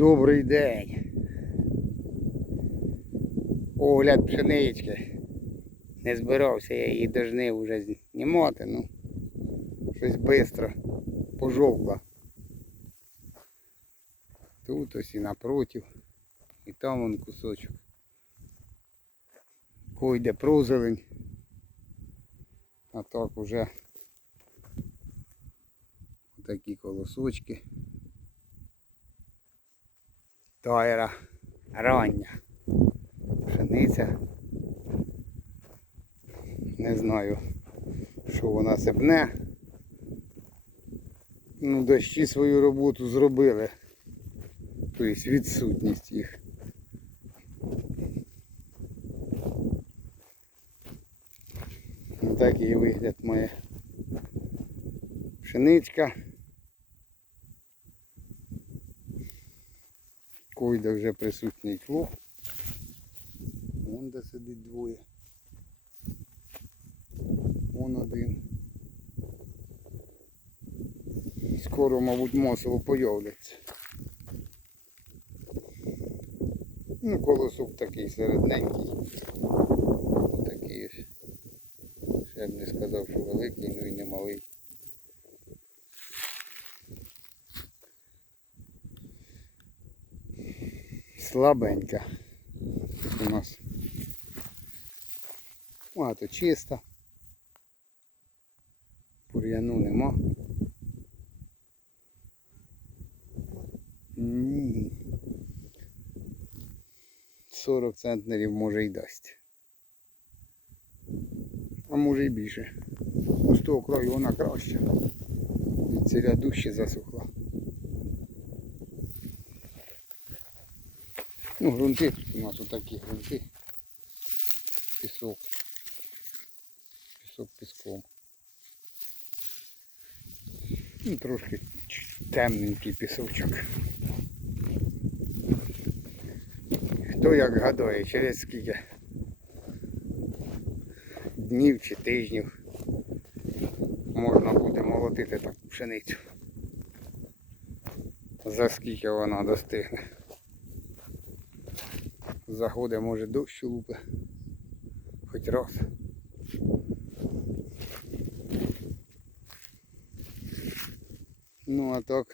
Добрий день. Огляд пшенички. Не збирався я її до вже знімати, ну щось швидко пожовкла. Тут ось і напротив. І там вон кусочок. Койде прозелень. А так уже такі колосочки тайра рання. Пшениця. Не знаю, що вона сипне. Ну, дощі свою роботу зробили. Тобто відсутність їх. Ну, Такий вигляд моя пшеничка. Коїда вже присутній клуб. Вон де сидить двоє. Вон один. І скоро, мабуть, масово появляться. Ну, колосок такий середненький. Отакий ось. Ще б не сказав, що великий, ну і не малий. слабенька у нас. Багато ну, чиста. Пур'яну нема. Ні. 40 центнерів може й дасть. А може й більше. З того краю вона краще. Від ряду ще засухла. Ну, грунти у нас отакі грунти. Пісок. Пісок піском. Ну, Трошки темненький пісочок. Хто як гадає, через скільки днів чи тижнів можна буде молотити таку пшеницю. За скільки вона достигне. Загоди може дощ лупи. Хоч раз. Ну а так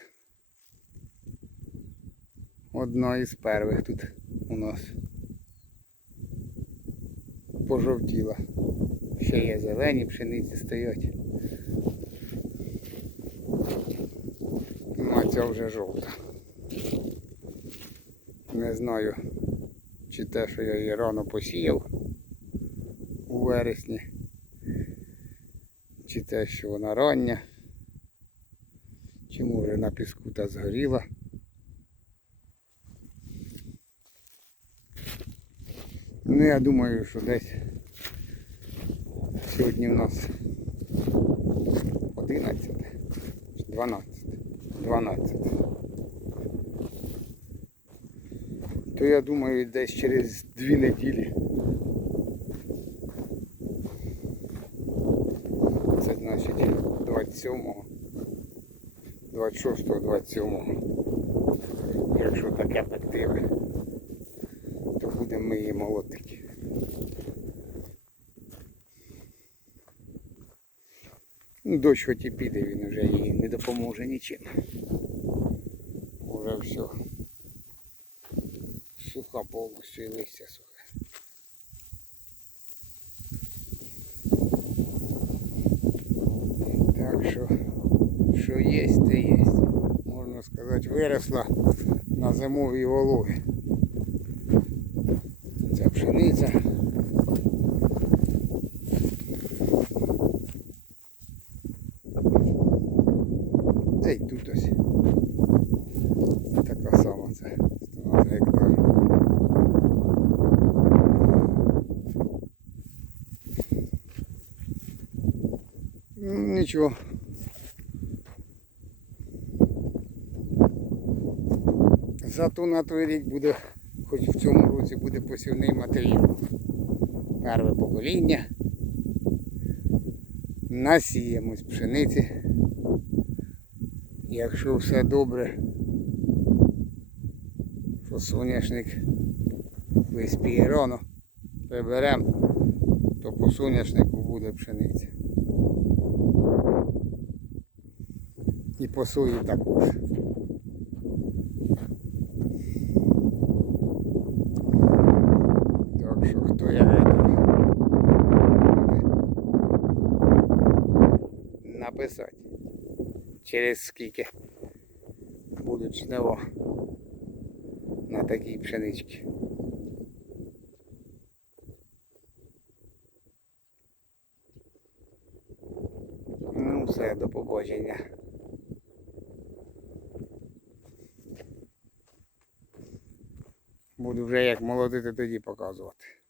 одна із перших тут у нас пожовтіла. Ще є зелені пшениці стоять. Ну а ця вже жовта. Не знаю чи те, що я її рано посіяв у вересні, чи те, що вона рання, чи може на піску та згоріла. Ну я думаю, що десь сьогодні у нас 11, 12, 12. то я думаю десь через дві неділі. Це значить 27-го, 26 27 Якщо таке активне, то будемо її молотики ну, Дощ хоч і піде, він вже їй не допоможе нічим. Уже все суха повністю і листя сухе. Так що, що є, те є. Можна сказати, виросла на зимовій вологи. Ця пшениця. Та й тут ось. Така сама це гектар. Ну, Нічого. Зато на той рік буде, хоч в цьому році буде посівний матеріал. Перше покоління. Насіємось пшениці. Якщо все добре, Тут соняшник виспіє рано. Приберемо, то по соняшнику буде пшениця. І по також. Так що хто я буде написати через скільки будуть жнива на такій пшеничці. Ну все, до побачення. Буду вже як молодити тоді показувати.